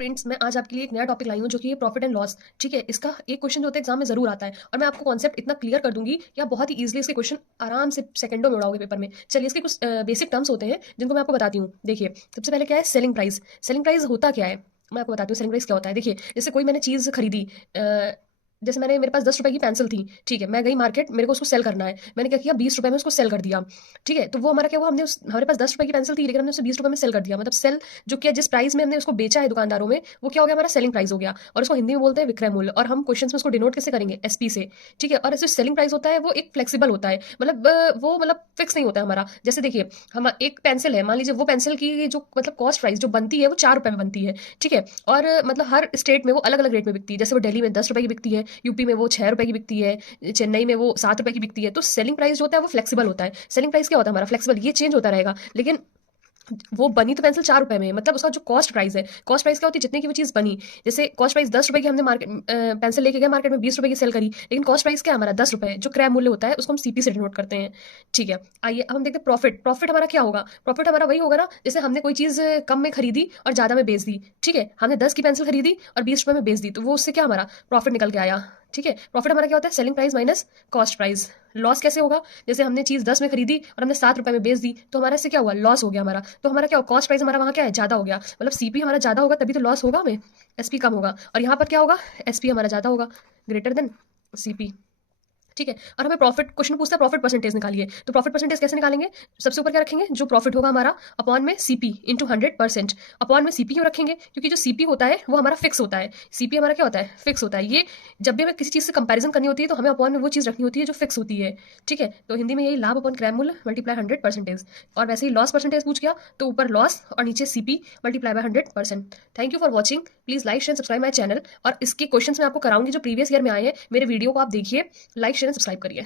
Friends, मैं आज आपके लिए एक नया टॉपिक लाई हूँ जो कि है प्रॉफिट एंड लॉस। ठीक है, इसका एक क्वेश्चन जो होता है एग्जाम में जरूर आता है और मैं आपको कॉन्सेप्ट इतना क्लियर कर दूंगी कि आप बहुत ही इजीली इसके क्वेश्चन आराम से सेकंडों में उड़ाओगे पेपर में। चलिए, इसके कुछ बेसिक टर्म्स होते हैं जिनको मैं आपको बताती हूँ। देखिए, सबसे पहले क्या है सेलिंग प्राइस। सेलिंग प्राइस होता क्या है, मैं आपको बताती हूँ सेलिंग प्राइस क्या होता है। देखिए, जैसे कोई मैंने चीज़ खरीदी, जैसे मेरे पास 10 रुपए की पेंसिल थी। ठीक है, मैं गई मार्केट, मेरे को उसको सेल करना है। मैंने क्या किया, 20 रुपए में उसको सेल कर दिया। ठीक है, तो वो हमारा क्या हुआ, हमारे पास 10 रुपए की पेंसिल थी लेकिन हमने उसे 20 रुपए में सेल कर दिया। मतलब सेल जो किया, जिस प्राइस में हमने उसको बेचा है दुकानदारों में, वो क्या हो गया, हमारा सेलिंग प्राइस हो गया। और उसको हिंदी में बोलते हैं विक्रय मूल्य, और हम क्वेश्चन में उसको डिनोट कैसे करेंगे, एसपी से। ठीक है, और जो सेलिंग प्राइस होता है वो एक फ्लेक्सिबल होता है, मतलब वो मतलब फिक्स नहीं होता है हमारा। जैसे देखिए, हम एक पेंसिल है, मान लीजिए वो पेंसिल की जो मतलब कॉस्ट प्राइस जो बनती है वो 4 रुपए में बनती है। ठीक है, और मतलब हर स्टेट में वो अलग अलग रेट में बिकती है। जैसे वो दिल्ली में 10 रुपए की बिकती है, यूपी में वो 6 रुपए की बिकती है, चेन्नई में वो 7 रुपए की बिकती है। तो सेलिंग प्राइस जो होता है वो फ्लेक्सिबल होता है। सेलिंग प्राइस क्या होता है हमारा, फ्लेक्सिबल, ये चेंज होता रहेगा। लेकिन वो बनी तो पेंसिल 4 रुपए में, मतलब उसका जो कॉस्ट प्राइस है, कॉस्ट प्राइस क्या होती है, जितने की वो चीज बनी। जैसे कॉस्ट प्राइस 10 रुपए की, हमने मार्केट पेंसिल लेके गए मार्केट में, 20 रुपए की सेल करी, लेकिन कॉस्ट प्राइस क्या है हमारा, 10 रुपए। जो क्रय मूल्य होता है उसको हम सीपी से डिनोट करते हैं। ठीक है, आइए अब हम देखते हैं प्रॉफिट। प्रॉफिट हमारा क्या होगा, प्रॉफिट हमारा वही होगा ना, जैसे हमने कोई चीज कम में खरीदी और ज्यादा में बेच दी। ठीक है, हमने 10 की पेंसिल खरीदी और 20 रुपए में बेच दी, तो वो उससे क्या हमारा प्रॉफिट निकल के आया। ठीक है, प्रॉफिट हमारा क्या होता है, selling price minus cost price. Loss कैसे होगा, जैसे हमने चीज 10 में खरीदी और हमने 7 रुपए में बेच दी, तो हमारा इससे क्या हुआ, लॉस हो गया हमारा। तो हमारा क्या, कॉस्ट प्राइस हमारा वहाँ क्या है, ज्यादा हो गया। मतलब सीपी हमारा ज्यादा होगा तभी तो लॉस होगा हमें, एसपी कम होगा। और यहाँ पर क्या होगा, एसपी हमारा ज्यादा होगा, ग्रेटर देन सीपी। ठीक है, और हमें प्रॉफिट क्वेश्चन पूछता है प्रॉफिट परसेंटेज निकालिए। तो प्रॉफिट परसेंटेज कैसे निकालेंगे, सबसे ऊपर क्या रखेंगे, जो प्रॉफिट होगा हमारा अपॉन में सीपी इंटू 100%। अपॉन में सीपी क्यों रखेंगे, क्योंकि जो सीपी होता है वो हमारा फिक्स होता है। सीपी हमारा क्या होता है, फिक्स होता है। ये जब भी हमें किसी चीज से कंपैरिजन करनी होती है तो हमें अपॉन में वो चीज रखनी होती है जो फिक्स होती है। ठीक है, तो हिंदी में यही, लाभ अपॉन क्रय मूल्य मल्टीप्लाई 100%। और वैसे ही लॉस परसेंटेज पूछ गया तो ऊपर लॉस और नीचे CP multiply by 100%। Thank you for watching, please like share subscribe my channel. और इसके क्वेश्चन मैं आपको कराऊंगी जो प्रीवियस ईयर में आए हैं, मेरे वीडियो को आप देखिए, लाइक शेयर सब्सक्राइब करिए।